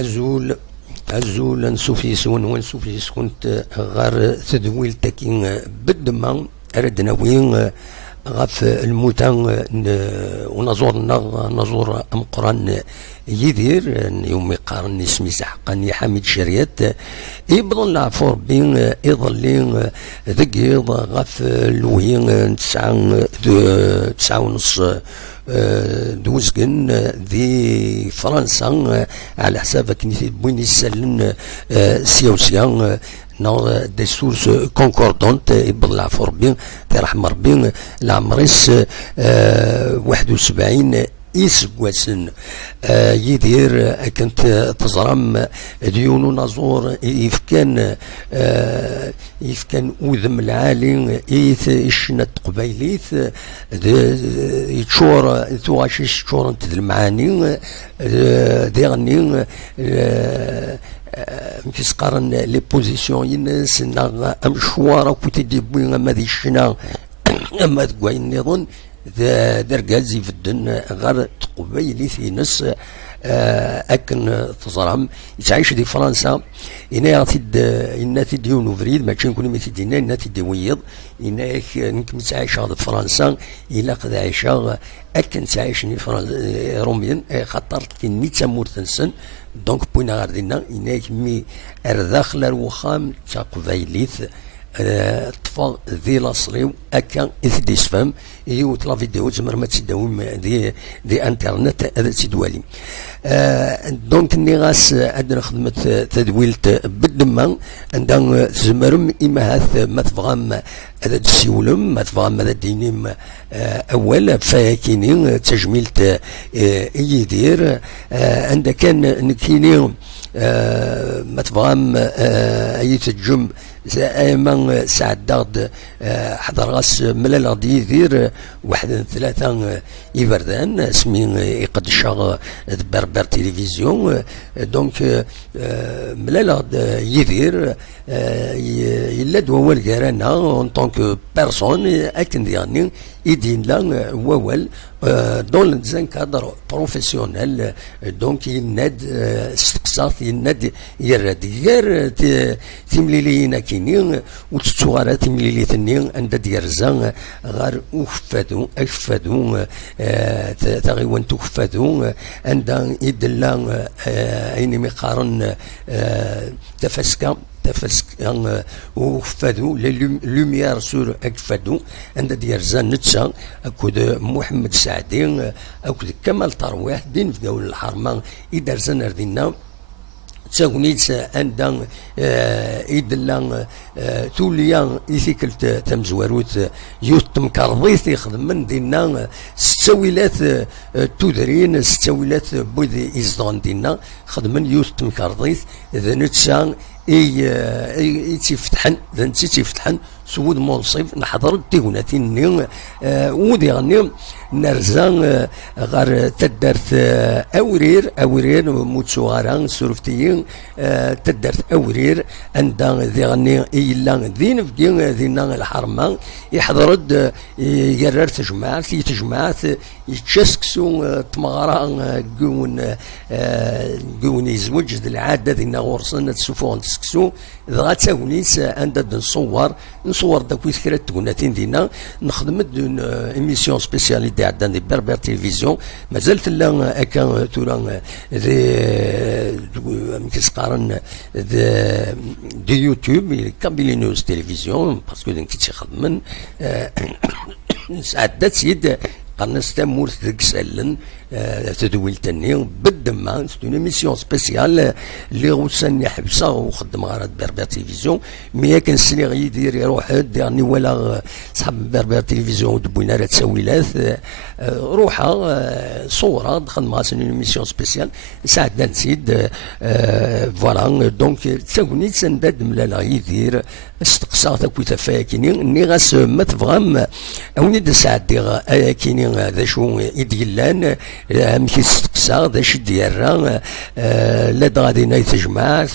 أزول أزول نسوفيسون ونسوفيس كنت غار تدويل تاكين بالدماء أردنا وين غاف الموتان ونزور نزور أم قران يدير يوم يقارن اسمي حقا حميد شريات يبضل العفور بين يظلين ذقيض غاف الوين تسعة ونص دوزقن ذي فرنسا على حساب كنيسة بوين يسلن سيوسيان نو دي سورس كونكوردونت يبضل في ربي ترحم ربي العمريس 71 يسقواسن يدير كنت تزرم ديونو نازور يفكان اوذم العالي ايث اشنت قبيليث يتشور تواشيش تشور انت المعاني ديغني مكيسقارن لي بوزيسيون ينس امشوار كنت ديبوين ما ديشنا اما تقوين نظن درقاز يفدن غير تقبيلي في نص أكن تزرهم يتعيش دي فرنسا إنا تد يونو فريد ما كان كل ما تدينا إنا تدي ويض إنا نكمل تعيش هذا فرنسا إلا قد عيشها أكن تعيشني فرنسا روميان خطرت كني تمور تنسن دونك بوينا غاردينا إنا كمي أرداخل الوخام تقبيليث طفى ذي لاصريو اكا اثديس فهم يوت لا فيديو تمر ما تداوم دي انترنت هذا تدوالي دونك ني غاس عندنا خدمه تدويلت بالدمان عندنا تزمرم اما هاث ما تفغام هذا تسيولم ما تفغام هذا دينيم اول فاكينين تجميلت يدير عندك كان نكيني ما تفغام اي تجم ايما سعد دغد حضر غاس ملال غادي يدير واحد ثلاثة يبردان سمي يقد الشغ بربر تلفزيون دونك ملال غاد يدير يلا دوا الكرانا اون طونك بيرسون اكن ديالني يدين لا ووال دون زان كادر بروفيسيونيل دونك يناد استقصات يناد يرد غير تمليلينا كينين وتتوغارا تمليلي ثنين عند ديرزان غار وفادو افادو تغيوان توفادو عند يدلا ايني مقارن تفسكا وفادو لوميار سور اكفادو عند ديرزان نتسا اكود محمد سعدين اكود كمال ترويح دين في قول الحرمان يدرزان اردينا تاغنيت عندنا يدلا توليا يثيكلت تمزواروت يوتم كارضيث يخدم من دينا ستاويلات تودرين ستاويلات بوذي إزدان دينا خدمن يوتم كارضيث إذا نتسان اي تيفتحن ذا نتي تيفتحن سود منصف نحضر تيغوناتين ودي غني نرزان غار تدرت اورير موتسوغاران سورفتيين تدرت اورير عندها ذي غني الا ذين فكين ذينا الحرمان يحضرد يقرر تجمعات يتشسكسو تمغرا قون يزوج العاده ذينا غورسنا تسوفون تسكسو ذا تاونيس عندها نصور داك ويذكر تكوناتين دينا نخدم دون ايميسيون سبيسياليتي عندنا دي بربر تلفزيون مازالت لا اكا تورا كيسقارن دي يوتيوب كابيلي نيوز تلفزيون باسكو كي تيخدمن سعدات سيد قرنس تامور تكسلن تدويل تاني بالدم سيت اون ميسيون سبيسيال اللي غوساني حبسه وخدم غير بربر تلفزيون مي كان سني يدير يروح ديرني ولا صحاب بربر تلفزيون دبوينا راه تساويلات روحها صوره دخل مع سني ميسيون سبيسيال سعدنا نسيد فوالا دونك تساوني تسنداد ملالا يدير استقصا تاكو تفاكيني ني غاس ما تفغام اوني د سعد كيني يعني ذا شو يديلان أمك يستقصى ذا شي ديالها لا غادي ناي تجمعات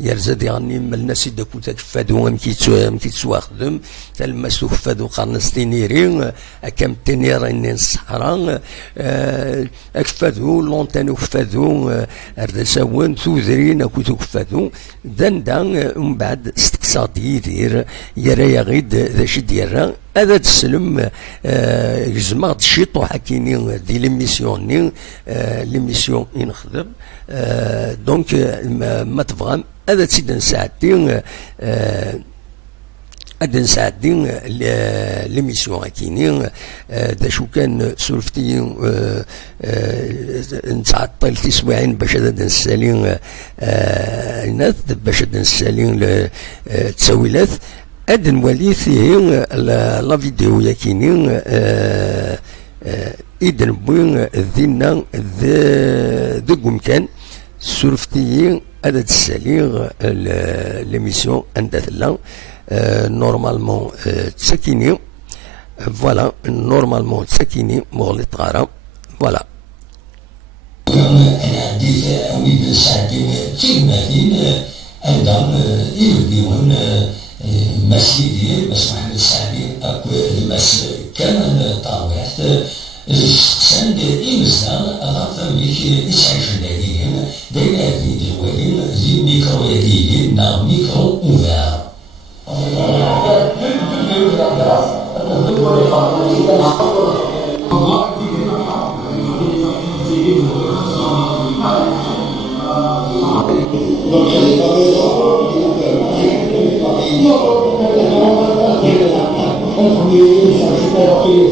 يرزد يعني من الناس يدك وتكفادو أمك يتسواخدم تلمس تكفادو قرنس تينيرين أكام تينيرين الصحراء أكفادو لونتان كفادو أردساون ثوذرين أكو تكفادو دان ومن بعد استقصى يدير يرى يغيد ذا شي ديالها هذا تسلم جزمات الشيطو حكيني دي ليميسيون ليميسيون نخدم دونك ما تفهم هذا تسيد نساعدين هذا نساعدين ليميسيون حكيني دا شو كان سولفتي نتعطل تسويعين باش هذا نسالين الناس باش هذا نسالين التساويلات هاد نولي فيه لا فيديو ياكيني إذن بوين ذينا ذو مكان سورفتي هذا تساليغ ليميسيون عندها ثلا نورمالمون تسكيني فوالا نورمالمون تسكيني مغلي تغارة فوالا أنا عندي وليد ساعتين كلمتين أيضا يبديون مسجدي بس محمد السعدي أكو المس كمان طاوعت سند إمزا أغاثا ميك إسعيش الناديين دايما هذه الوالين ذي ميكرو يديين نا ميكرو أوفار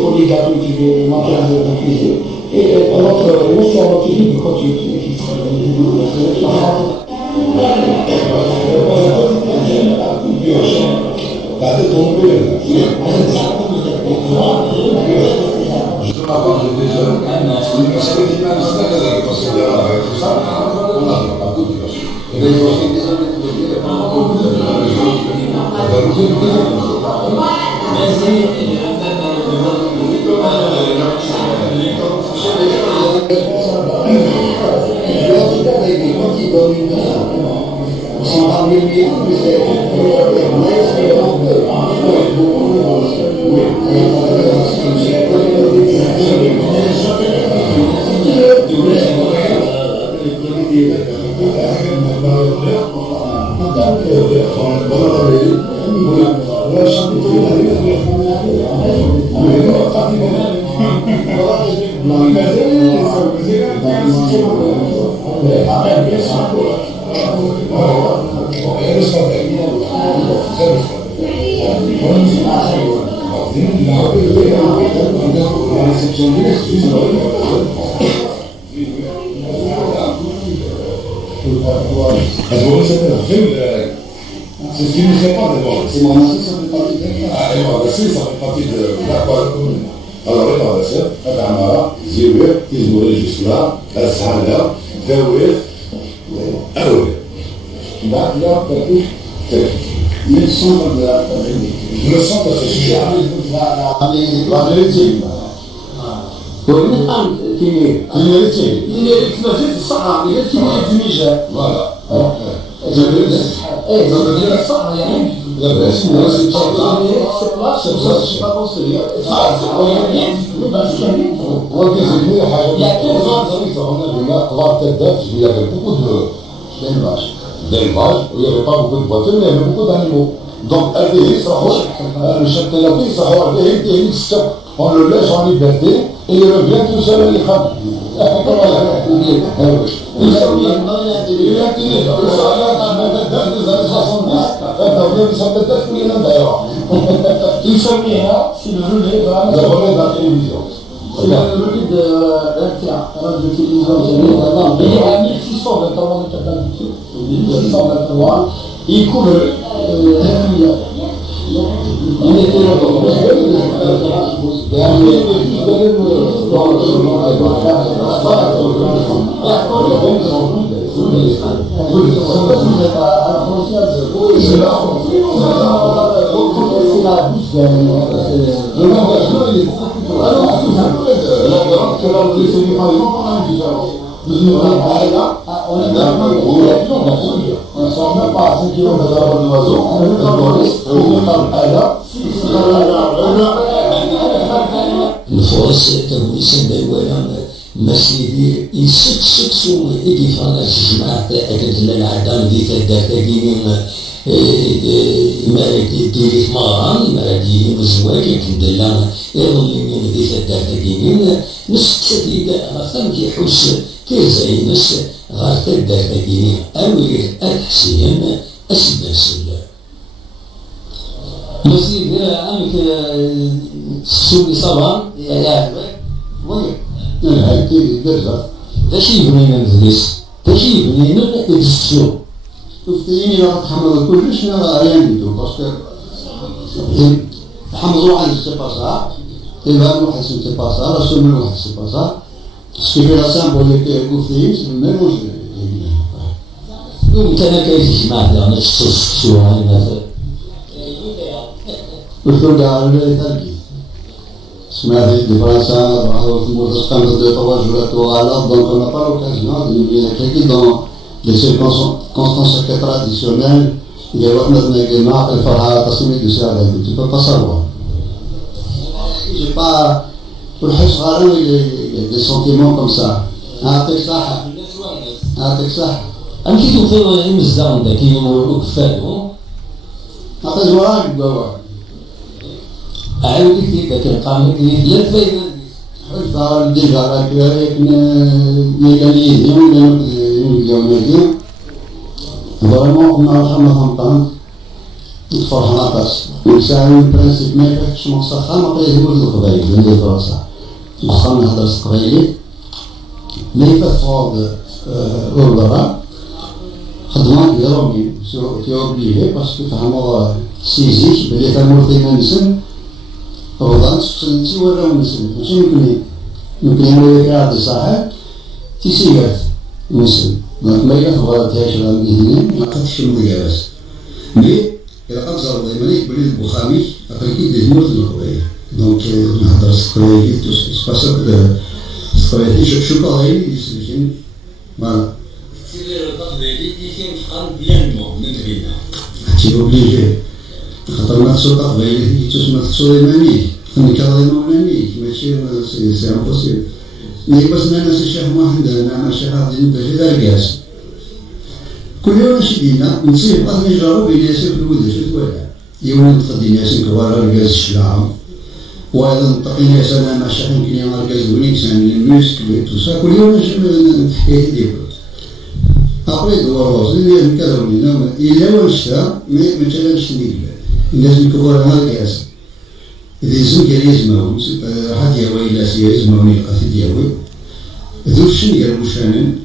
pour les gâteaux qui viennent manquer de cuisine. Et notre mission qui continue, qui sera C'est ce qui nous sépare d'abord. C'est mon ancien, ça fait partie de ah, et mon ancien, ça fait partie de l'accord commune. Alors, les parents, Amara, Zéoué, Izmouré, Jusla, Al-Sahada, Daoué, Aoué. D'accord, t'as tout. Le centre de la famille. Le centre de la famille. La vérité. والآن كيمياء كيمياء في الصحراء كيمياء في النيجر Voilà. ايه صح يعني C'est pas construit. Il y avait beaucoup d'élevage, il n'y avait pas beaucoup de voitures, mais il y avait beaucoup d'animaux. Donc, le chef de la ville, on le laisse en liberté et il revient tout seul à l'Ikhab. Il est activé. Il s'appelle c'est le relais de la télévision. C'est le relais de RTA, radio télévision. Il est à 1623 d'habitude, 1623. Il couvre il était les séries, par exemple, on a une différence. Là, on est vraiment on ne sort même pas à 5 km de la bande d'oiseau, on est dans le risque, on est dans الفرص تمويل دولة مسيدي يسكسو إدفاع الجماعة أكد العدم ذي تداتين ما يدير مرام ما يدير الزواج يكد لنا يظلمين ذي تداتين نستفيد غثم يحس كيزاي نس غاث تداتين أولي الحسين أسباسل مسيدي أمك سوري صبا يا وي الحكي درجة تشي بنينا ندرس تشي بنينا ندرسو تفتيني لا تحمل كلش لا يندو باسكو تحملوا على السباسا تبان واحد السباسا رسول من واحد السباسا سكيف لا سامبوليك كوفيس ميموج يوم كان كيف جماعة يعني شو هاي مثلا وشو قال لي تركي سمعت الدفرنسا راحوا في مدرسة de trois jours à l'heure, donc on n'a pas l'occasion de nous expliquer dans les circonstances traditionnelles de Ahmed Negema et Farha Tassimi de Saadé. Tu ne peux pas savoir. Je n'ai pas. Pour le Hachara, il y a des sentiments comme ça. Ah, Texaha. Ah, Texaha. أمشي توصل إلى المزدان ده كي يمرق كفاله. Après, je vois, je dois voir. أعود كذي لكن قام كذي لا فايدة. Je parle déjà avec une mécanisme, une vraiment, on a jamais entendu. فرحنا بس ونساوي برنسيب ما يفكش مقصخة ما طيهوش القبايل اللي دراسة مخا نهضر القبايل ما يفكر أوروبا خدمة ديالهم تيوبليغي باسكو فهموا سيزيك بلي فهموا ديما نسن رمضان سنتي وراو نسن ماشي يمكن يعملوا كاع صاحب تيسيات نسن ما يفكر تاعش الهنديين ما قدش المجالس مي إذا قد زاروا دائما يقبل البخامي أقلكي ديزموت القبائل دونك نهضر القبائل سباسات القبائل شو قضايا يسلكين فوالا هاتي اوبليجي خاطر ما تسوق قبائل تسمى تسوق يماني خلي كضايا مولاني ماشي سي امبوسيبل مي باش ناس الشيخ واحد انا الشيخ غادي نبدا دار كاس كل يوم شدينا نصيب قد نجرب يناسب الودش الوالع يوم تقدي ياسين كبار الغاز الشلعة وأيضا نطقي ناس أنا مع الشيخ يمكن يعمل الغاز ونيكس يعني الميسك وتوسا كل يوم نجم حكاية ديالو أقري دوار راسي اللي كذا إلا ونشتا ما تلانش ندير الناس الكبار مع الغاز إذا يزن كان يزمعو راح ديالو إلا سيزمعو يلقى ديالو ذو الشن قالوا شانن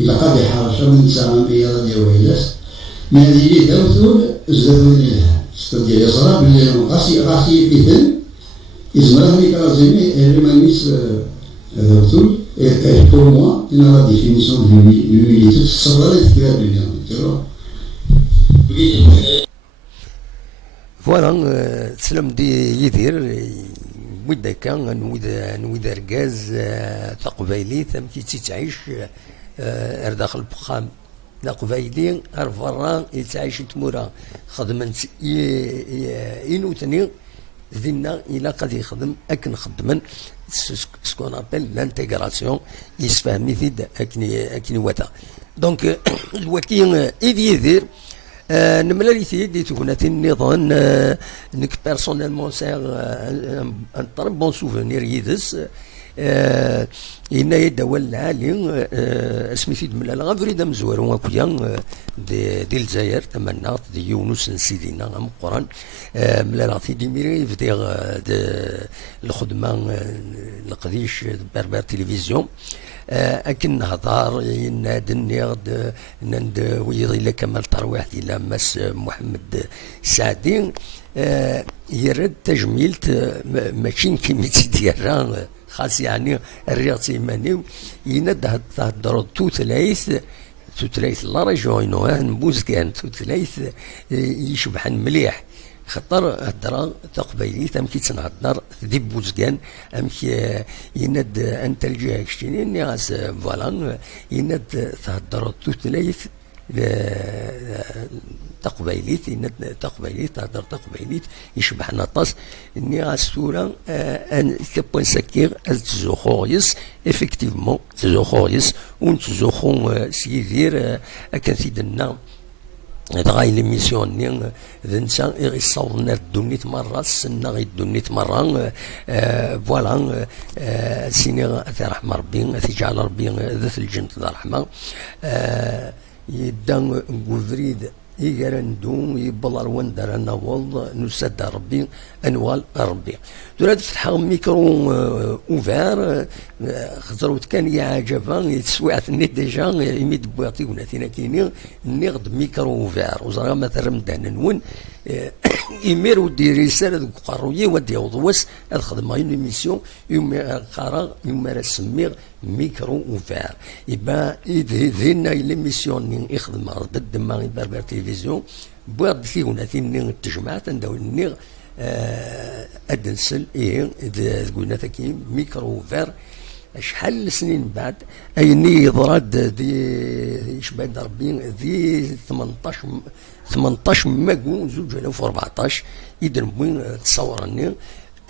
إلا قد حرشة من ساعة بيضا ديال ويلاس ما هذه لي داوثول زادوا لها استديا يصرا بلي غاسي فيتن يزمرني كازيمي ريمانيس داوثول pour moi une la définition de l'humilité صبر الكتاب اللي فوالا تسلم دي يدير ودا كان نويد ركاز تقبايلي ثم تعيش داخل البخام قبايلي الفران يتعيش تمورا خدمت ينوتني ذينا الى قد يخدم اكن خدمن سكون ابل لانتيغراسيون يسفهمني ثيد اكني وتا دونك الوكيل اذ يدير نملالي ثيد تكونات النظام نك بيرسونيلمون سير ان تري بون سوفونير يدس إن يدول العالي اسميتي ملال غافريدا مزوار وكيا دي الجزائر تمنى دي يونس سيدينا مقران ملال غافي دي ميري يفدي الخدمة القديش بربر تلفزيون أكن نهضر ينادني نند ويضي كمال ترويح إلى مس محمد سعدي يرد تجميلت ماشين كيميتي ديالها خاص يعني الرياضي يماني يند تهضروا توثلايث لا ريجون نبوز كان توثلايث يشبحن مليح خاطر هضره تقبيليت امكي تنهضر دي بوزكان امكي يناد انت الجهه كشتيني غاس فوالا يناد تهضر توتلايت تقبيليت يناد تقبيليت تهضر تقبيليت يشبحنا طاس اني غاس تورا ان كابون سكير تزوخويس افكتيفمون تزوخويس ونتزوخو سيدير اكن سيدنا غاي ليميسيون ني ذنسا يصورنا الدنيت مرة السنة غي الدنيت مرة فوالا سيني رحمة ربي تجعل ربي ذات الجنة الرحمة يدان قفريد يقرندو يبلر وندر نوض نسد ربي انوال ربي دولات فتح ميكرو اوفير خزروت كان يعجبها يتسوعت ني ديجا يميد بواطي وناتينا كيني نغد ميكرو اوفير وزرا مثلا مدان نون يمير ودي رسالة دوك قروية ودي وضوس الخدمة ميسيون يوم قرا يوم رسميغ ميكرو اوفير يبقى يدهنا ليميسيون يخدم ضد ما بربر تلفزيون بواد فيونا ثين تجمعات نداو النيغ ادنسل قلنا تاكي ميكرو اوفير شحال سنين بعد ايني يضرد دي شباب ربي دي 18 ماكو 2014 يدن وين تصورني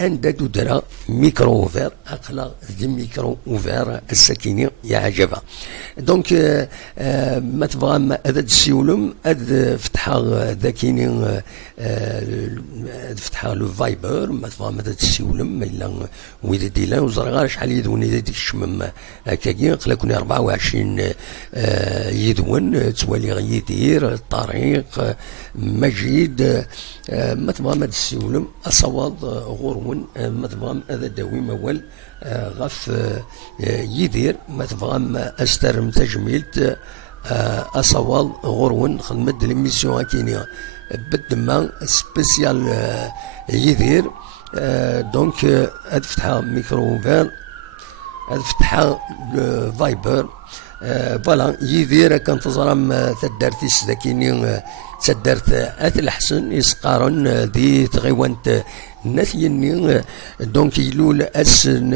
عند تدرى ميكرو اوفير اقلا دي ميكرو اوفير السكيني يا عجبها دونك ما تبغى هذا السيولم هذا فتحها ذاكيني فتحها لو فايبر ما تبغى هذا السيولم الا ويدا ديلا وزرا غير شحال يدون ديك الشمم هكاكي قلا كوني 24 يدون توالي غيدير الطريق مجيد ما تبغى هذا السيولم اصوات غرون ما تبغى هذا داوي موال غف يدير ما تبغى استرم تجميلت اصوال غرون خدمت ليميسيون هاكينيا بالدما سبيسيال يدير دونك هاد فتحها ميكرو اوفير هاد فتحها فايبر فوالا يدير كان تزرم تدارتيس ذاكيني تدارت اث الحسن يسقارن دي تغيوانت نثيني دونك يلول اسن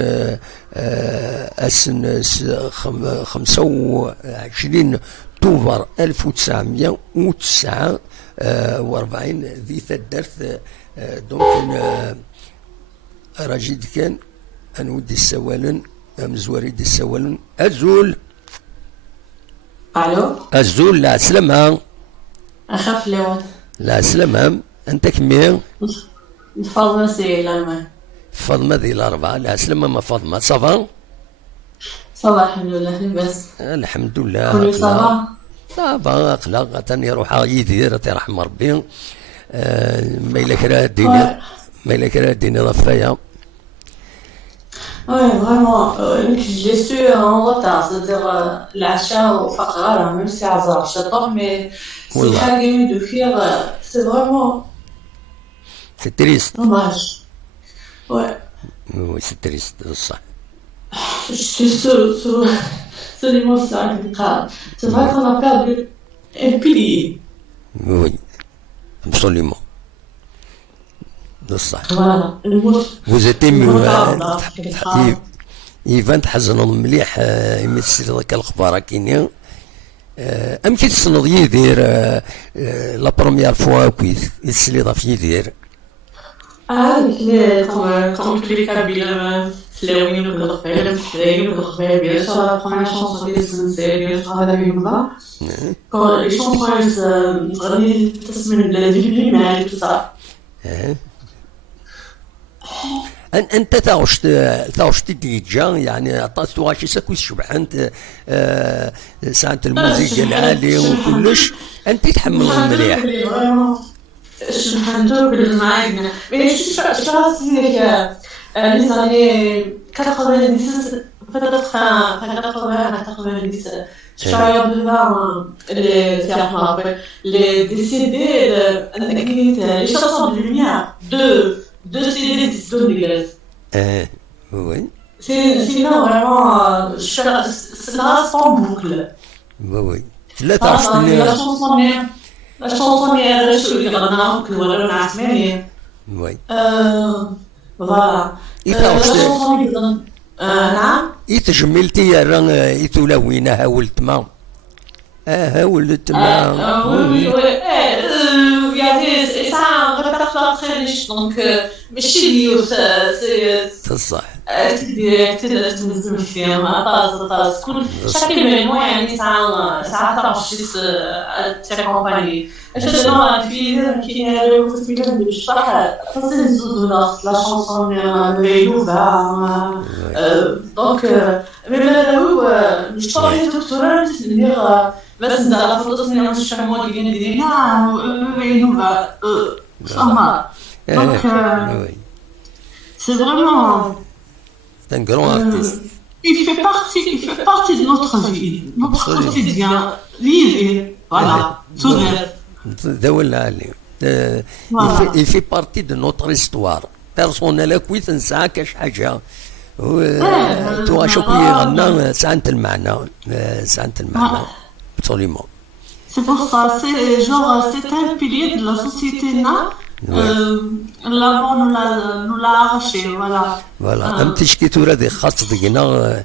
25 طوفر 1949 ذي تدارت دونك راجد كان انودي السوالن مزوري دي السوالن ازول الو ازول لا سلامة اخاف ليوت لا سلامة انت كمية فاطمة سي الألمان فاطمة ذي الأربعة لا سلامة ما فاطمة صافا صباح الحمد لله لاباس الحمد لله كل صباح صافا أخلاق تاني روح يدير ترحم ربي ما إلا كرا الدنيا ما إلا كرا الدنيا ضفايا Ouais, vraiment, je l'ai su en retard, c'est-à-dire l'achat au Fakra, même si à Zara Chator, mais c'est حاجة de faire, c'est vraiment c'est triste. dommage. Ouais. Oui, c'est triste, c'est ça. Je suis sur l'émotion qui parle. C'est vrai qu'on a perdu un pilier. Oui, absolument. صح. vous êtes ému يبان تحزنوا مليح يمثل ذاك الاخبار كاينين ام كي تسنض يدير لا بروميير فوا كويس يتسلي في يدير comme tous les Kabyles, Léonie nous le fait, le Frédéric nous le fait, bien sûr, la première chanson des je travaille avec nous là. Quand les chansons, elles se mettent du lumière et tout ça. انت تاوشت ديجا يعني عطات غاشي ساكويس شبحانت ساعة الموسيقى العالية وكلش انت تحمل مليح شبحانتو بالمعاينة mais je suis les années 90 peut-être fin 80 90 je suis arrivée devant les décédés les chansons de lumière deux CD disponibles. Oui. Sinon, vraiment, ça reste en boucle. Oui. La chanson لا شونسون اللي شو اللي غناهم كنولو نعسماني وي فوالا لا شونسون اللي غن نعم تجملتي يا راه يتولوين هاولت ما هاولت ما oui, il y avait ça un répertoire très riche donc ماشي اللي c'est صح تنزل الفيلم طاز كل chaque événement يعني ساعة ترشيس تاكومباني اش دابا في كاين هذا الفيلم اللي بيشرح تنزل لا شونسون ليلوفا دونك ميم هو نشطر الدكتوره ندير بس لا فوتوسني نمشي شمو ديالنا ليلوفا سما دونك c'est vraiment C'est un grand artiste. Il fait partie de notre vie, notre quotidien. Voilà, sourire. Il fait partie de notre histoire. Personnellement, كوي تنسى كاش حاجة. تو شو كوي غنى سانت المعنى. Absolument. C'est pour ça, c'est genre, c'est un pilier de la société, non? L'avant nous l'a arraché, voilà. Voilà. أم تشكيتو هذه خاص دينا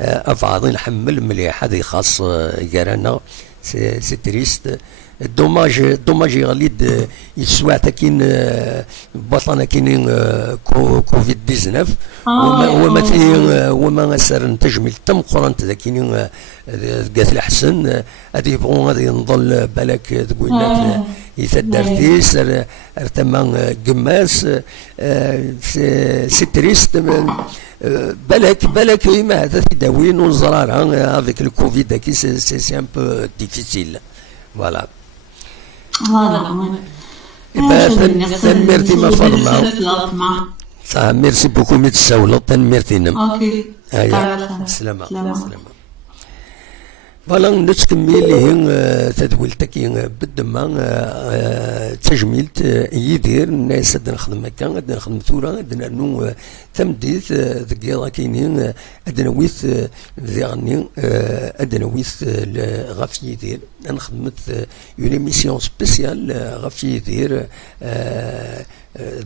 أفعاضي نحمل مليح هذه خاص جارانا سي تريست دوماج يغليد يسوع تاكين بطلنا كاينين كوفيد 19 وما سر تجميل تم قران تاكين قالت الحسن هذه يبغون غادي نظل بالك تقول لك يتدرتيس ارتما قماس سي تريست بالك ما هذا تداوين وزرارها افيك الكوفيد كي سي ان بو ديفيسيل فوالا تنميرتي ما فاطمة صح ميرسي بوكو ميت الساولة تنميرتي نم اوكي سلامة فوالا نتكمل هي تدويلتك بالدماء تجميلت يدير الناس غادي نخدم هكا غادي نخدم ثورة غادي نرنو تمديت ذكيرا كاينين غادي نويث ذيغني غادي نويث غاف يدير انا خدمت اون ايميسيون سبيسيال غاف يدير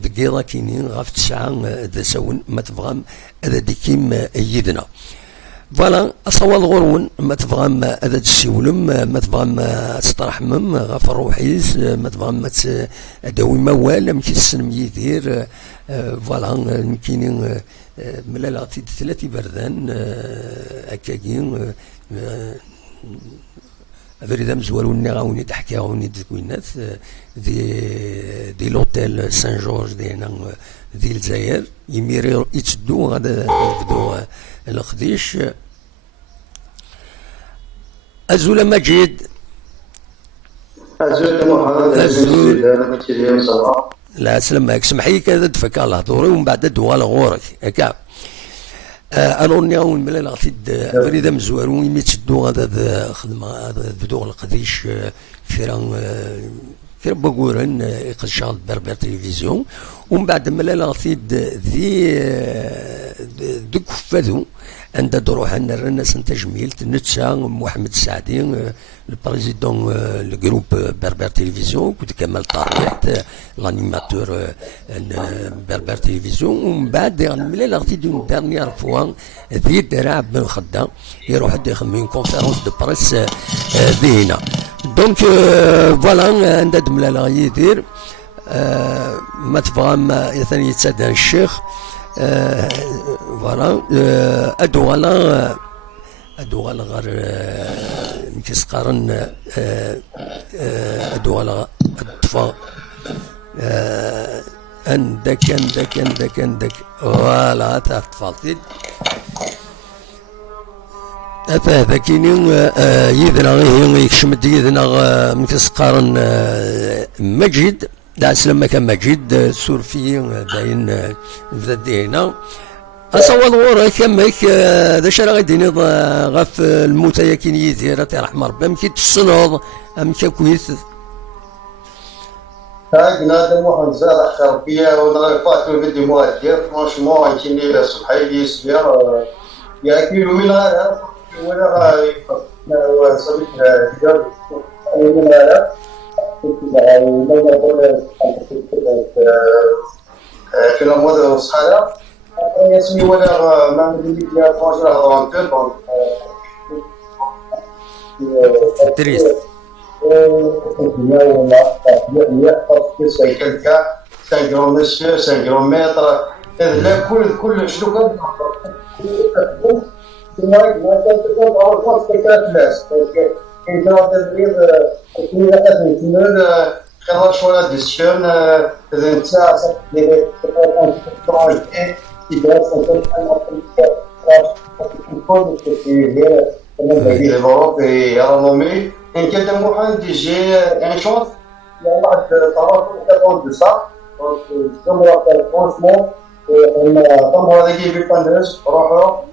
ذكيرا كاينين غاف 9 ذا ساون ما تبغام هذا ديكيم يدنا فوالا أصوات غرون ما تبغام هذا تسيولم ما تبغام تسترحمم غاف الروحيس ما تبغام تداوي موال مكي السلم يدير فوالا كاينين ملالا غتيد 3 بردان هكاكين فريدا مزوالوني غاوني تحكي غاوني تكوينات دي لوتيل سان جورج دينا دي الجزائر يميري يتسدو غادا يبدو الخديش أزول مجيد لا سلامك سمحي كذا تفك الله دوري ومن بعد دوال غورك هكا الوني اون ملي لاغتيد فريدا مزوارو يمي تسدو غادا خدمه بدو القديش في بقورن يقشال بربر تلفزيون ومن بعد ملي لاغتيد ذي كفادو عند دروح عندنا الناس تجميل نتسا محمد السعدي البريزيدون الجروب بربر تلفزيون كنت كمال طارق لانيماتور بربر تلفزيون ومن بعد ملي لاغتيد اون دارنيير فوا ذي الدراع بن خدام يروح يخدم اون كونفيرونس دو بريس ذي هنا دونك فوالا عند دملالا يدير ما تبغى ثاني يتسدى الشيخ فوالا ادوالا غير كيسقارن ادوالا الطفا عندك فوالا تاع التفاصيل هذا كاينين يدنا غير يكشمد يدنا من كيسقارن مجيد دا سلامة كان مجيد سورفي باين بدا هنا اصوات غورا كماك ذا شرا غادي غاف الموتى كاين يدير تاع رحم ربي امكي تصنوض امكي كويس هاك نادم واحد زارع خربيه ولا فاتو بدي مؤدير فرانشمون كيني صبحي سبير يا كيلو من هذا ولا صديق ديال من هذا في الأموال والصحة يسمي ولا ما ندري بها فرنسا هضران دونك تريست c'est quelqu'un, c'est un grand monsieur, c'est un grand maître. Là, كل شنو كان خلاص شويه ديسيون اذا انت l'Europe est renommée. Et qu'il y a des moments où j'ai une chance, il y a un peu de ça. Donc, je me rappelle franchement, on a dit que pendant ce temps,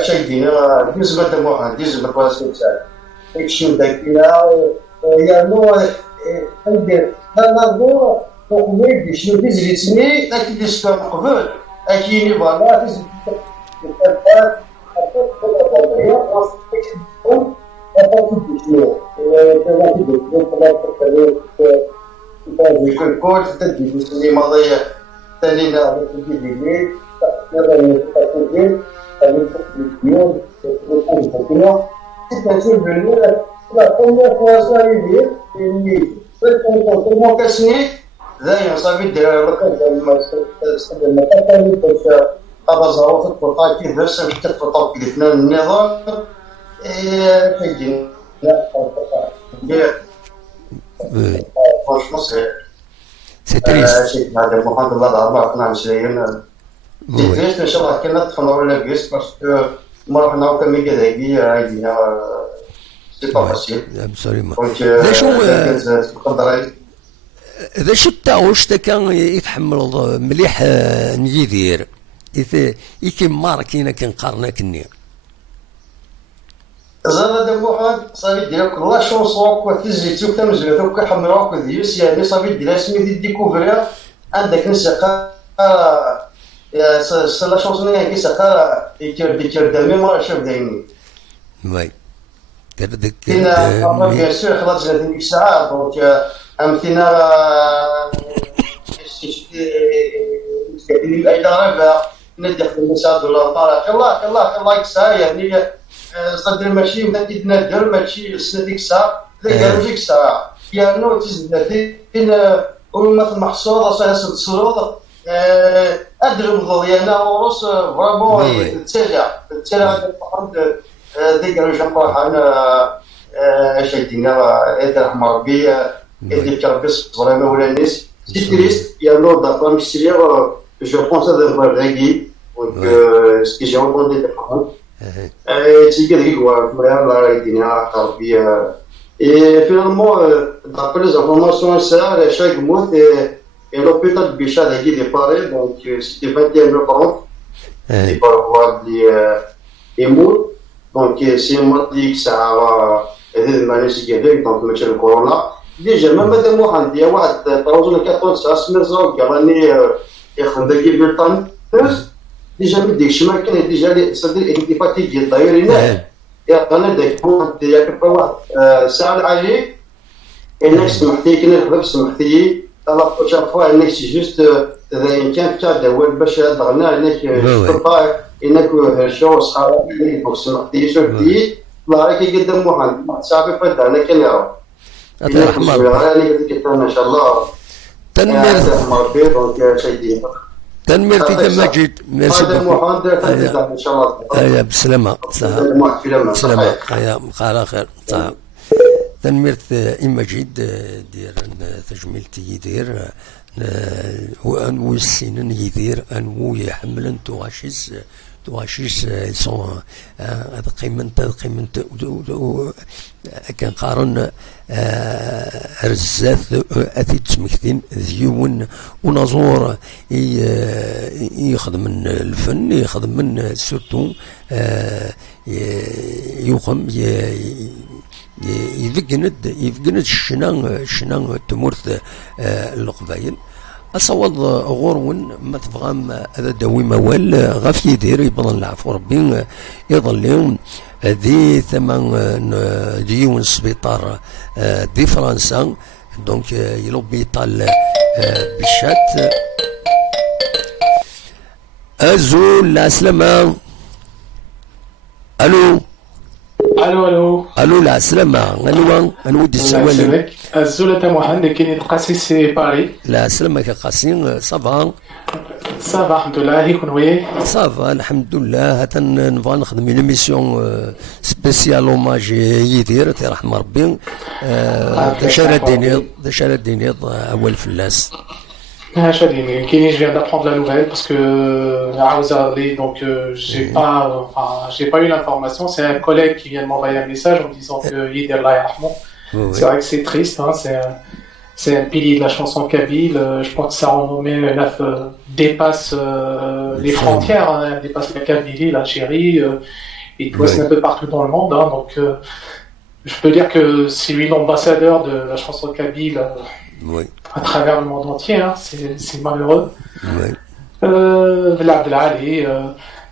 أشيدنا نسبة الموحد نسبة كويسة. إكشن دكتوراه يعني عندي هذا تقليد شنو تزيدني أكيد يسمع قبل أكيد يبغى تزيد الكل تدي اللي ماضية تلينا تدي la première fois ça arrivé, comment casser, d'ailleurs ça veut dire أبازاوت القطاعي بس بتاعت القطاعي اللي فينا النظام فيجي لا franchement c'est triste. شيء هذا محمد الله الأربعة 22 c'est triste إن شاء الله كنا دخلنا ولا بيس parce que ما رحنا وكم يجي عايزين c'est pas facile. Absolument. Donc ذا شو التاوش كان يتحمل مليح نجيدير يكن ماركينا كنقارنا كني زاد واحد صافي ديالك لا شونسون كو تزيتو كتمزلو كحمراو كديوس يعني صافي ديال سميتي ديكوفرير عندك نسقا لا شونسون يعني كيسقا يكير دامي ما شاف دايني وي كردك كاين بيان سور خلاص ديك الساعه دونك امثلنا اي ضربه ندخل المساعد ولا طارق الله يكسر يعني صدر ماشي بديت ندير ماشي ديك الساعه ديك ديك الساعه يعني تزدين وما المحصول صار الصروض ادرب يعني ورس فريمون تسرع ديك الجمهور انا شدينا يرحم ربي يديك ربي فريمون ولا الناس سي تريست يعني دابا مشي je pense à devoir régler donc ce que j'ai entendu de parents c'est que voilà et finalement d'après les informations ça chaque mois et l'hôpital Bichard a été déparé donc c'était 21h40 et par voir les mots donc c'est moi dit que ça va aider de manière sécuritaire donc monsieur le corona déjà même des mois عندي واحد 1400 سنه قالني ياخذ داك البرطان ديجا ما ديكش ما كان ديجا صدر الانتفاضه ديال الطيارين يا انا داك ياك واحد ساعه عليه انك سمحتي كنا نخدم سمحتي لا بروشين فوا انك جوست اذا كان تاع دواء باش هضرنا انك شرطه انك شو صحاب اللي سمحتي شفتي الله كيقدم واحد صافي فدا انا كان يرى الله يرحمه انا قلت ان شاء الله تنمير في مجيد ميرسي بوكو ان شاء الله ايا بالسلامه بالسلامه ايا على خير صح تنمير مجيد دير تجميلتي يدير وانو السنين يدير انو يحمل تواشيس سون هذا قيمة كنقارن رزاث اثي تسمكتين ديون ونازور يخدم من الفن يخدم من سورتو يوخم يفقند الشنا تمورث القبايل أصوض غورون ما تبغام هذا داوي موال غاف يدير يبضن العفو ربي يظل دي ثمن ديون سبيطار دي فرنسا دونك يلوبيطال بشات أزول لا سلامة. ألو لا سلامة. أنو دي السوالم الزولة محمد كاين تقاسي سي باري. لا سلامة كقاسين صافا الحمد لله. يكون وي صافا الحمد لله. هاتا نبغى نخدم ليميسيون سبيسيال اوماج يدير تيرحم ربي دا شارع الدينيض اول فلاس. Chadine, Kenny, je viens d'apprendre la nouvelle parce que donc j'ai pas eu l'information. C'est un collègue qui vient de m'envoyer un message en me disant que Yider Allah Yarhamou. C'est vrai que c'est triste, hein, c'est un pilier de la chanson kabyle. Je pense que sa renommée dépasse les frontières, hein, dépasse la Kabylie, l'Algérie, il doit un peu partout dans le monde. Hein, donc je peux dire que c'est lui l'ambassadeur de la chanson kabyle. À travers le monde entier, hein, c'est malheureux. Abdelali,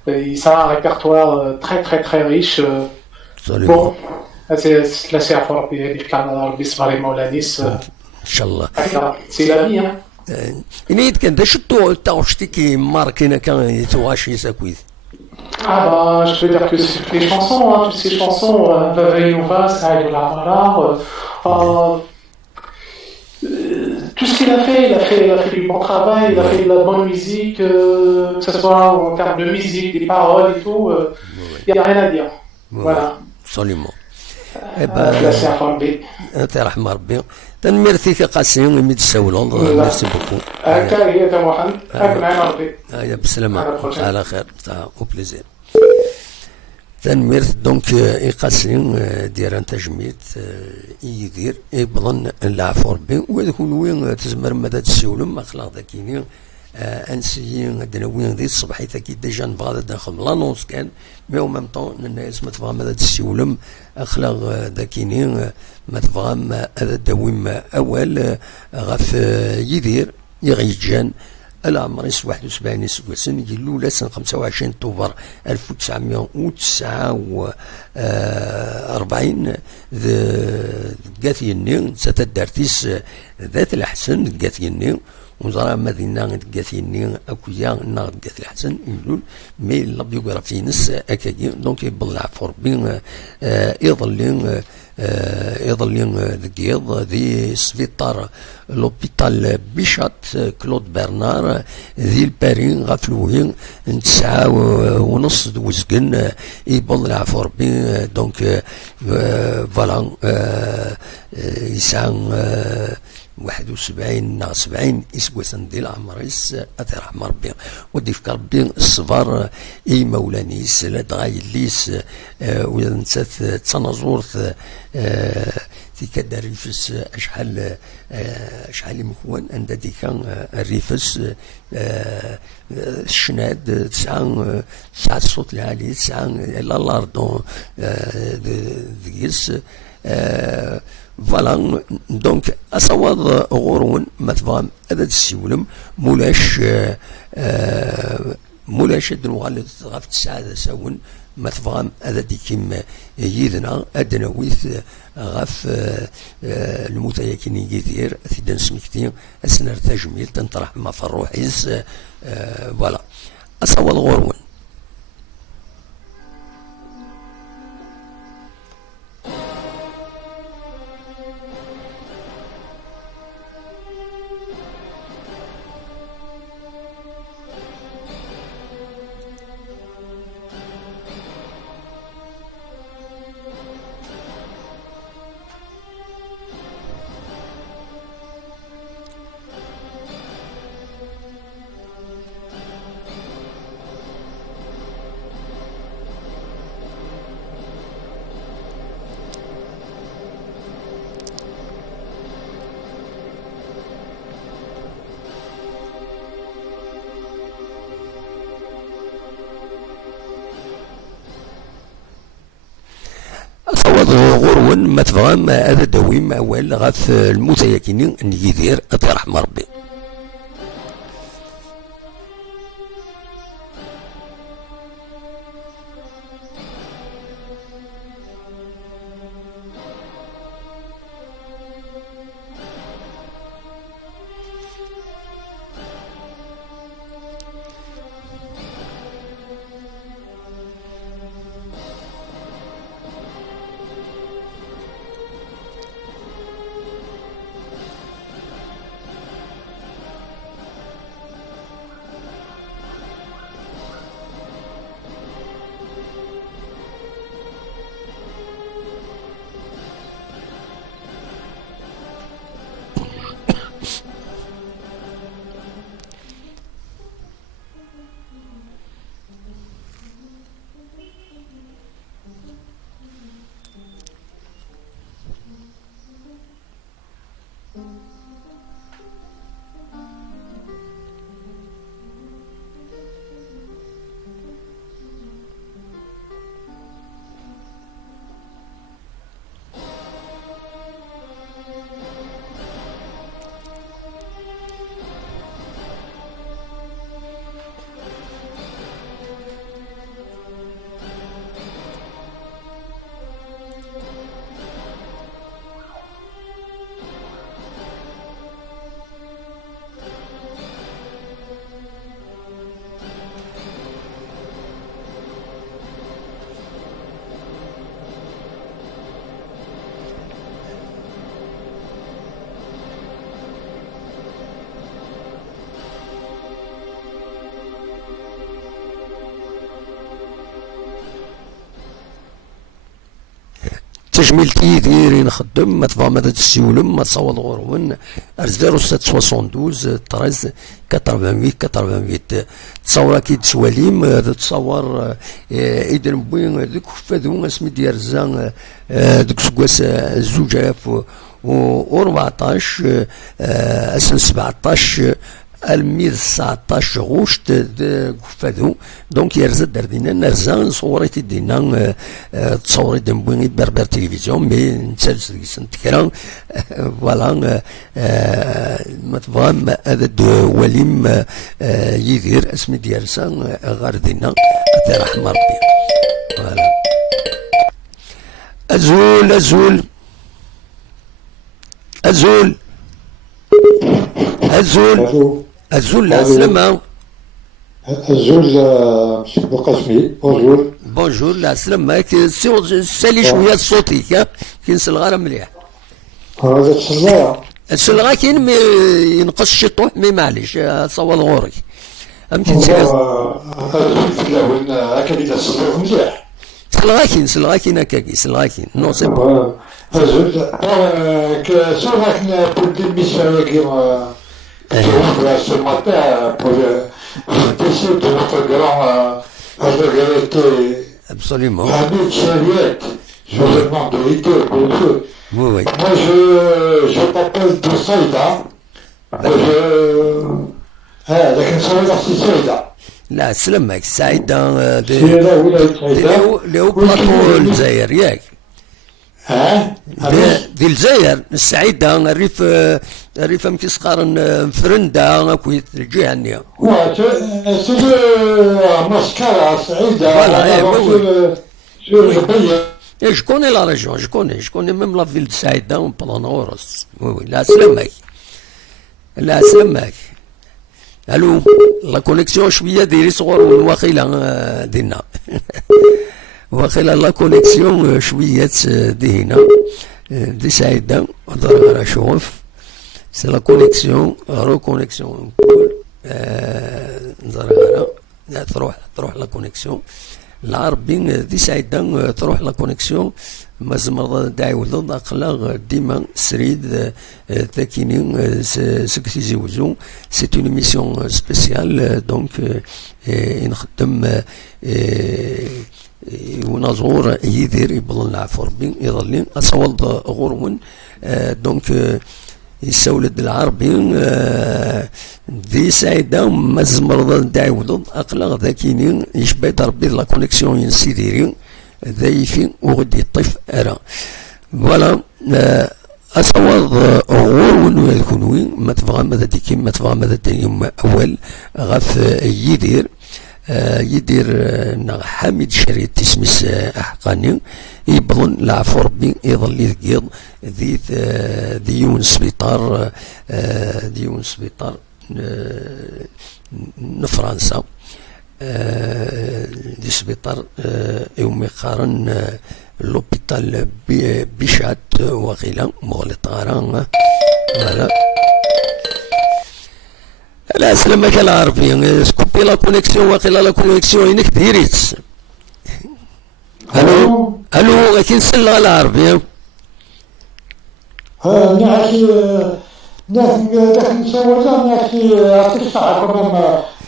il a un répertoire très très très riche. Bon, c'est la fois c'est la vie. Hein. إنيت كان دا شتو تاوشتي كي ماركينا كان يتواشي ساكويت. Ah bah, je peux dire que c'est toutes les chansons, hein, toutes ces chansons, Vavaïouva, Saïd Lamara, tout ce qu'il a fait, il a fait du bon travail, il a fait de la bonne musique, que ce soit en termes de musique, des paroles et tout, il n'y a rien à dire. Voilà. Absolument. Merci à Rabbi. ترحم ربي. تنميرتي كقاسم يمد السولون. ميرسي بوكو. هكا هي تا محمد. هكا معنا ربي. يا بالسلامة. على خير. او بليزير. تنميرت دونك يقاسم ديران تجميت يدير يبضن العفو ربي ويكون وين تزمر مدى تسولم اخلاق ذاكيني انسي دناوين ذي الصباحيت اكيد ديجا نبغى داخل لانونس كان مي او ميم طون الناس ما تبغى مدى تسولم اخلاق ذاكيني ما تبغى هذا الدويم اول غاف يدير يغيجان العمر 71 سنة يلو سنة 25 أكتوبر 1949 قاثيني ستدارتيس ذات الأحسن قاثيني وزرا مدينة قاثيني أكويا ناغ قاثي الأحسن يقول مي البيوغرافي نس أكاكي دونك يبلع فوربين يظلين ذكيض ذي سبيطار لوبيتال بيشات كلود برنار ذي البارين غافلوهين 9:30 دوزقن يبلع فوربين دونك فوالا يسعى 71 70 يسوسن ديال عمريس أترحم ربي ودي فك ربي الصبر اي مولانيس لا تغايليس ولا نسات تنازورت في كدا ريفس شحال مكون عند ديك الريفس الشناد تسعة الصوت العالي تسعة إلا لاردون ديس فوالا دونك أصوات غورون ما تبغى هذا السيولم مولاش الدنوغال غاف السعادة ساون ما تبغى هذا ديكيم يدنا أدناويث غاف المتياكين يدير ثيدان سمكتين أسنار تجميل تنطرح ما في الروحيز فوالا أصوات غورون. غورون ما تفهم هذا دويم أول غاف المتياكين يدير أطير رحمة ربي. تجميلتي يدير نخدم ما تفهم هذا السيولم ما تصوض غورون 0772 13 88 88 تصور كي تسواليم تصور اذا بوين ذوك فادو اسمي ديال الزان ذوك سكواس 2014 اسن 17 2019 غوشت فادو دونك يرزد دردينا نرزان صوريتي دينا تصوري دمبويني بربر تلفزيون مي نتسلس سنت كرا فوالا ما تفهم هذا وليم يدير اسمي ديالسا غار دينا رحم ربي فوالا ازول ازول ازول ازول ازول السلامة ازول مش بقسمي بونجور بونجور لا سلامة سالي شوية صوتك كي نسلغها مليح هذا السلغة السلغة كاين ينقص شي طوح مي معليش صوال غوري يمكن تسير في هكا بدات السلغة مليح سلغة كاين هكاكي سلغة كاين نو سي بون ازول سلغة كنا بور دي ميسيون كيما ce matin pour décider de notre grand regretté absolument Hamid Chariot. Je vous demande de l'idée pour eux. Oui, oui. Moi, je t'appelle de Saïda. لكن سعيدة سي سعيدة. لا سلمك سعيدة سعيدة ولاية سعيدة. اللي هو بلاطو الجزائر ياك. دي الجزائر السعيدة الريف يمكن سقارن فرندا كويت الجهة النية. سي مسكرة سعيدة. Je connais la région, je connais même la ville de Saïda en Planoros. Oui, la سلامك. لا سلامك. الو لا كونيكسيون شوية ديري صغور واقيلا دينا. واقيلا لا كونيكسيون شوية دي هنا دي سعيدة ضرب على شوف سي لا كونيكسيون ريكونيكسيون ضرب على تروح لا كونيكسيون العربي دي سعيدة تروح لا كونيكسيون مازمر داعي ولد اقلا ديما سريد تاكينين سكتي زوزو سي اون ايميسيون سبيسيال دونك نخدم ونزور يدير يبلن العفو ربي يظلين اصولد غورون دونك يسولد العربي دي سعيدة مزمر داعي ولد اقلا ذاكينين يشبه ربي لا كونيكسيون ينسيديرين ذايفين وغدي الطيف أرى فوالا أصوات غور ونو يكونوي ما تبغى ماذا ديكي ما تبغى ماذا اليوم أول غف يدير حميد شريط تسمس أحقاني يبظن العفو ربي يظل يذكيض ديون سبيطار ديون سبيطار نفرنسا دي سبيطار يوم يقارن لوبيتال بيشات وغيلا مغلط غاران فوالا لا سلامك العربي سكوبي لا كونيكسيون وغيلا لا كونيكسيون ينك ديريت الو لكن سلا العربي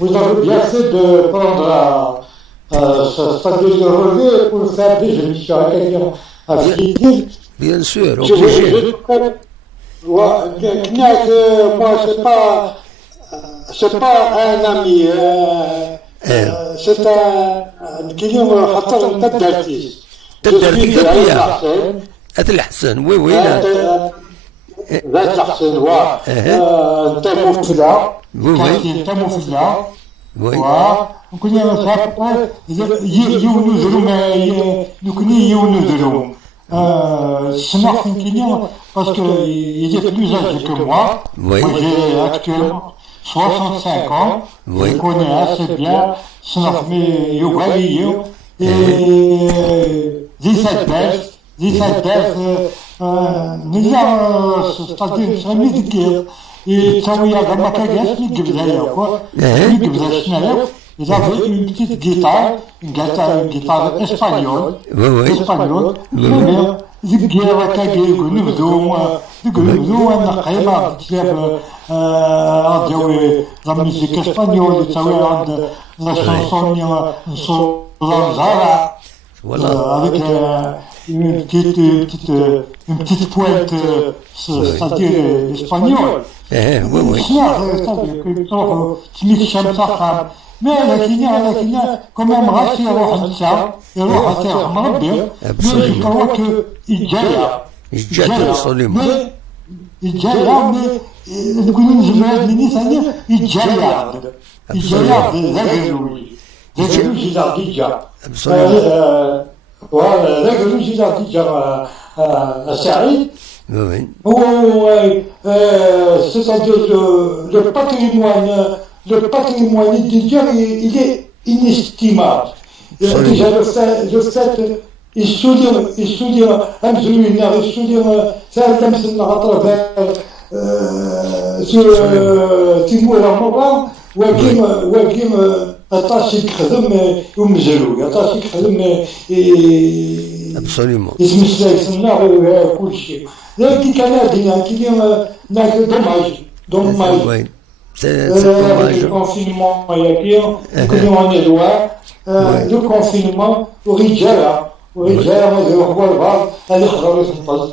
Vous avez bien fait de prendre ce statut de relevé pour faire des émissions à quelqu'un à Philippe. Bien sûr, obligé. Moi, c'est pas un ami, c'est un كلمة حتى تد d'artiste. هذا الحسن وي لا ذات الحسن واه انت مفلا انت مفلا واه كنا نصاب يونزرو نكوني يونزرو سمعت كلمة parce que il est plus âgé que moi. Oui. Moi j'ai actuellement 65 ans. Oui. Je connais assez bien Snarmi Yogali et 17 نرجع ستادين سامي ذكير يتساوي هذا ما كاجاش من قبل هيا من قبل شنايا ils avaient une petite guitare, une guitare espagnole, très bien, زبيرة كاكي نبدو أنا قيمة تلعب راديو لا ميوزيك اسبانيول تساوي عند لا شانسون Lanzara, Voilà. Avec une petite pointe, c'est-à-dire espagnole. Oui, oui. C'est-à-dire تميك شمسة mais لكن quand même راسي يروح نسا يروح يرحم ربي je crois que يتجاهل absolument. يتجاهل نقول نجمع لي ثاني يتجاهل Régulus Gilardija. Voilà, Régulus Gilardija à Saïd. Oui. C'est-à-dire le patrimoine d'India, il est inestimable. Déjà le fait يسولي أمزلونا يسولي سالتم سنة غطرة تيمور رمضان وكيم أطاشي يخدم ومزلو أطاشي يخدم يسمسلاي سنة كل شيء لكن كناديا كي دوماج le confinement on est loin le confinement ورجالة ما هذه خضر يتنفض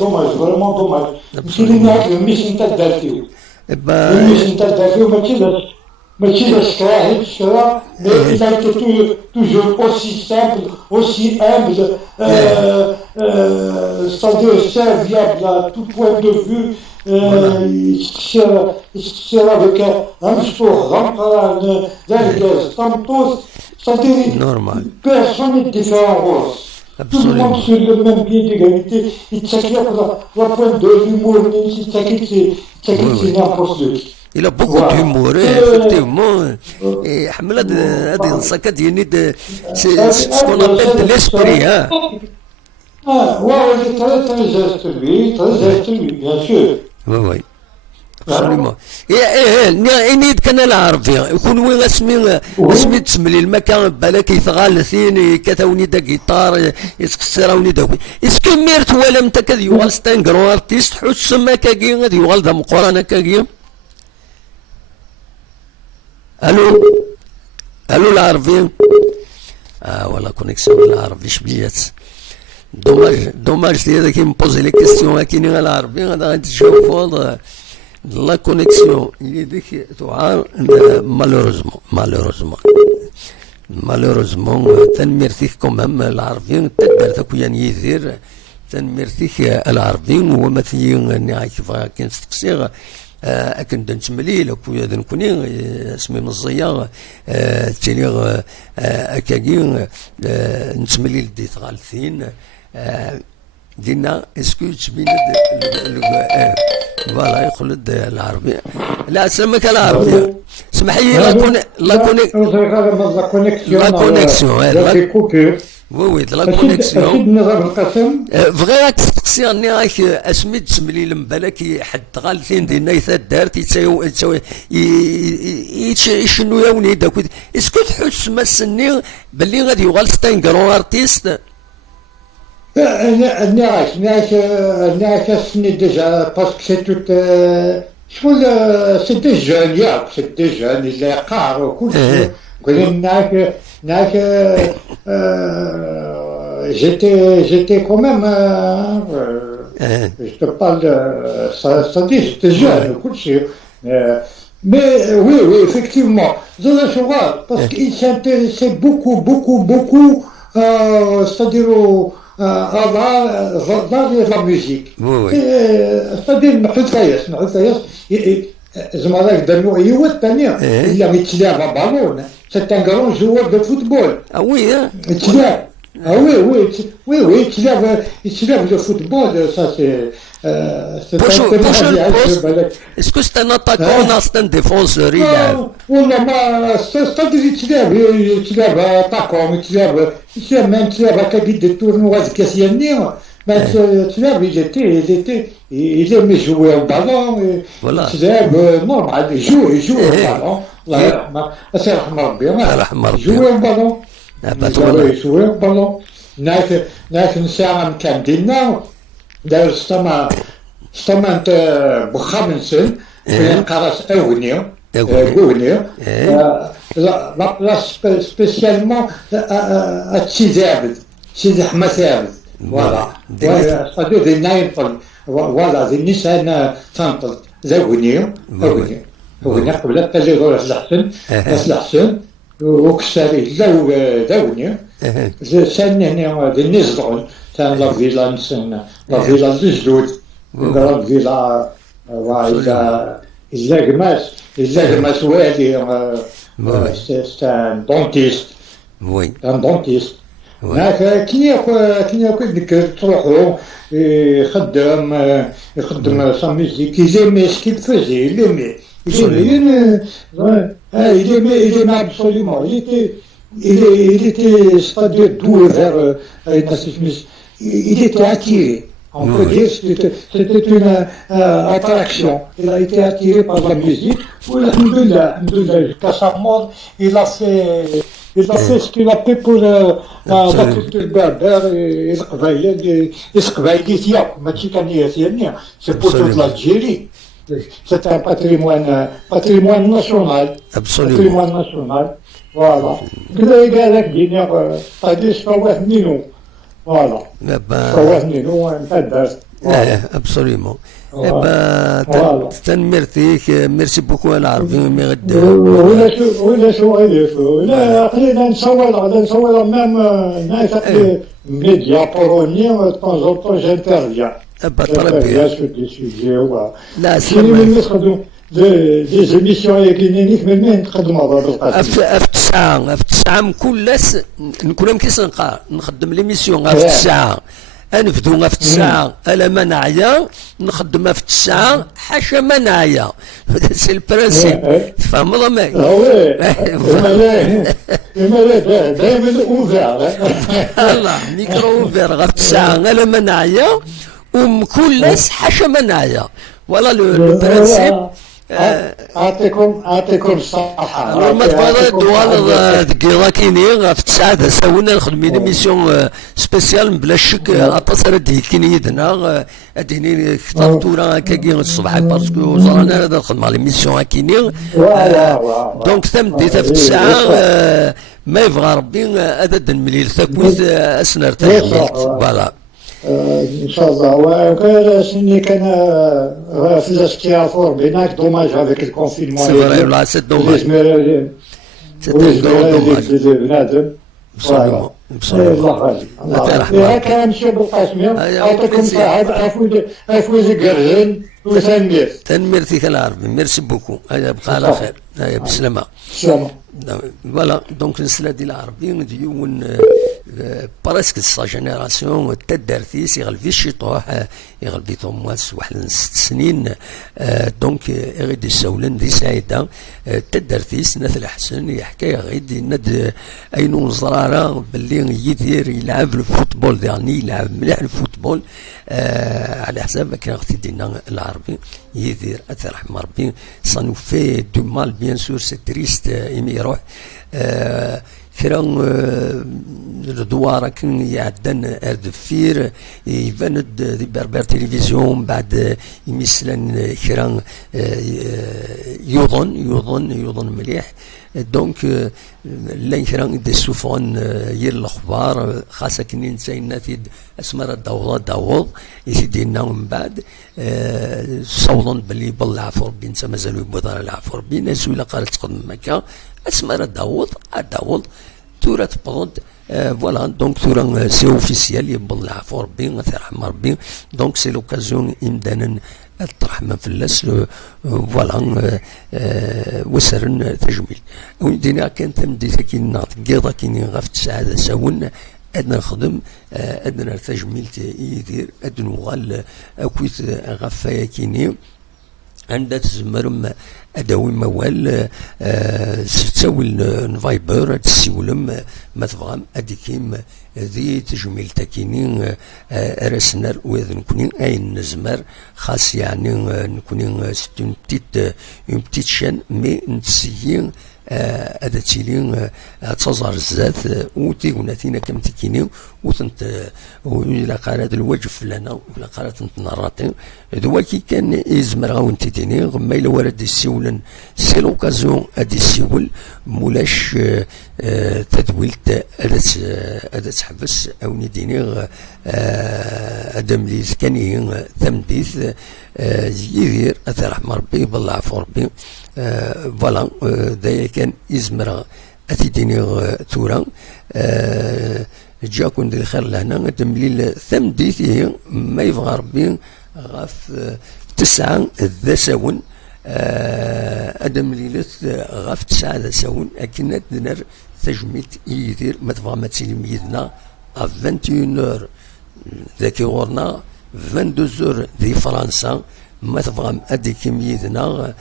دوماج فريمون دوماج يمكن لنا الميش نتا دارتيو الميش نتا دارتيو ماشي باش كراهي mais il a été toujours aussi simple, aussi humble, c'est-à-dire serviable à tout point de vue. Il sert avec un sport rempart d'algues, tantos, c'est-à-dire personne n'est différent rose. Tout le monde sur le même pied d'égalité. Il s'acquiert la pointe de l'humour, il s'acquiert n'importe quoi. Il a beaucoup d'humour, effectivement. Et Hamad a dit ça ديالني c'est ce qu'on appelle de l'esprit, hein. Oui, très lui, bien sûr. Oui. Absolument. نيد كان العربي يكون وين اسمي تسملي المكان بالك يثغالثين كتاوني دا جيتار يسكسراوني دا اسكو ميرت ولا انت كذي يوغال ستانغرو ارتيست حس ما كاكي غادي يوغال دا مقرانا كاكي الو العربي ولا كونيكسيون العربي شبيات دوماج هذا كي مبوزي لي كيستيون كاينين العربي غادي تشوفوا la connexion, il est dit que malheureusement, تنمرتيك quand même العربيين تقدر تكون يدير تنمرتيك العربيين ومثلين نعيك كان تقصير أكن دنت مليل وكويا دنكوني اسمي مزيا تيليغ أكاكين نتمليل دي ثغالثين دينا اسكو تبين فوالا يخلد العربي لا سمك العربي اسمح لي لا كونيكسيون وي لا كونيكسيون فغير تسقسي راني راك اسمي تسملي لمبالك حد غالثين دينا يثدارت يتساوي يشنو ياوني داك اسكو تحس ما السني باللي غادي يوغال ستانكرون ارتيست Niache déjà, parce que c'est tout. C'est des jeunes, c'est des jeunes, ils sont rares, j'étais quand même. Je te parle de. Ça dit, j'étais jeune, mais oui, effectivement. Parce qu'ils s'intéressaient beaucoup, c'est-à-dire à la musique. C'est-à-dire Mahfouz Zmarak Danou Ayoua Tania, il avait tiré à ballon. C'est un grand joueur de football. Ah oui, hein? Il tire le football, ça c'est. Est-ce que c'est un attaquant ou c'est un défenseur? C'est-à-dire il tire attaquant, il tire avec des tournois de Cassianien, mais il aimait jouer au ballon, il tire normal, il joue au ballon, il jouait au ballon. Il jouait au ballon. ناك نساعة كان دينا دار استمعت بخمسين في قرص أغنية لا سبيسيالمون سيدي عبد سيدي حماسي عبد فوالا صديق دينا ينطل فوالا ذي النساء تنطل أغنية قبل التجربة الحسن وكساري داوني سان هنا دي نزرون كان لا فيلا نسن لا فيلا الجدود لا فيلا واذا إلا والي سان دونتيست كان دونتيست هناك كي ياكل تروحو يخدم سا ميوزيك يزيمي سكي فازي يلمي il aimait absolument. Il était c'est-à-dire doué vers Smith. Il était attiré. On peut dire que c'était une attraction. Il a été attiré par la musique. Alhamdoulilah, jusqu'à sa mort, il a fait ce qu'il a fait pour la culture berbère et c'est pour toute l'Algérie. C'est un patrimoine national. Absolument. Patrimoine national. Voilà. Voilà. Absolument. Merci beaucoup à l'Arabie. ولا سؤال لا خلينا نصور même médias polonais de temps en temps j'interviens. Sur des sujets des émissions يكينينيك من نخدموا بالقصة. في التسعة كلس نكون نخدم ليميسيون في التسعة نبدو في التسعة ألا ما نعيا نخدم في التسعة حاشا ما نعيا سي البرانسيب تفهم ولا دائما اوفير الله ميكرو اوفير في التسعة ألا ما نعيا ومكلس حاشا ما نعيا ولا لو برانسيب أعطيكم الصحة. ما تبغى دوال دقيقة كيني في التسعة ساونا نخدم ميسيون سبيسيال بلا شك أتصل دي كيني يدنا أديني كتاب تورا كاكي الصباح باسكو وزرانا هذا نخدم على ميسيون كيني دونك ثم ديتها في التسعة ما يبغى ربي أدد المليل ثاكويت أسنر تاكويت فوالا. ان شاء الله وكان سني كان في الاستيافور بيناك دوماج افيك الكونفينمون سي فري لا سي دوماج سي دوماج بنادم ابسولومون الله يرحمه كان شي بالقاسم يعطيكم الصحه عفوا زكرجن وسمير تنميرتي العربي ميرسي بوكو هيا بقى على خير هيا بسلامه فوالا دونك نسلا ديال العربي ديون براسك سا جينيراسيون تدارتيس يغلبي شي طوح يغلبي طمواس واحد 6 سنين دونك غيدي السولن دي سعيده تدارتيس ناث الحسن يحكي غيدي ند اينو زراره باللي يدير يلعب الفوتبول يعني يلعب مليح الفوتبول على حساب كان اختي دينا العربي يدير اثر رحم ربي سانو في دو مال بيان سور سي تريست يمي يروح كرا الدوار كان يعدن اردفير يبان دي بربر تلفزيون بعد يمثلن كرا يظن مليح دونك لين كرا دي سوفون ير الاخبار خاصه كني نسينا في اسمر الدوض يسيدينا من بعد صولا باللي بالعفو ربي نتا مازالوا يبوض العفو ربي ناس ولا قالت تقدم مكه اسمر الدوض تورا تبغض فوالا دونك تورا سي اوفيسيال يبل العفو ربي يرحم ربي دونك سي لوكازيون امدانا الرحمه في اللاس فوالا وسرن تجميل ودينا كانت مديتا كينا تقيضا كيني غاف السعاده ساون ادنا نخدم ادنا تجميل يدير ادنا نغال اكويت غفايا كيني عندها تزمرم اداوي موال تساوي الفايبر تسولم ما تبغى اديكيم ذي تجميل تاكينين راسنر وإذا نكونين اين نزمر خاص يعني نكونين ستون بتيت شان مي نتسيين هذا تيلي تزار الزات وتيقولنا تينا كم تكيني وتنت وإلا قالت الوجف لنا ولا قالت نتنراتي دواكي كان يزمر غاون تيتيني غما إلا ورد السيولن سي لوكازيون هادي السيول مولاش تدويلت هذا تحبس أو نديني هذا مليز كان تمديث يدير أترحم ربي بالله عفو ربي فوالا دايا كان يزمر أتيديني ثورا جاكم ديال الخير لهنا تمليل ثمديته ما يبغى ربي غاف 9 ذا ساون ادم ليلت غاف 9 ذا ساون اكن دنر تجميت يدير ما تبغى ما تسلم يدنا 21 ذاك غورنا 22 دي فرنسا ما تبغى ادي كم يدنا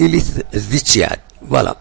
اليت ذي تياد فوالا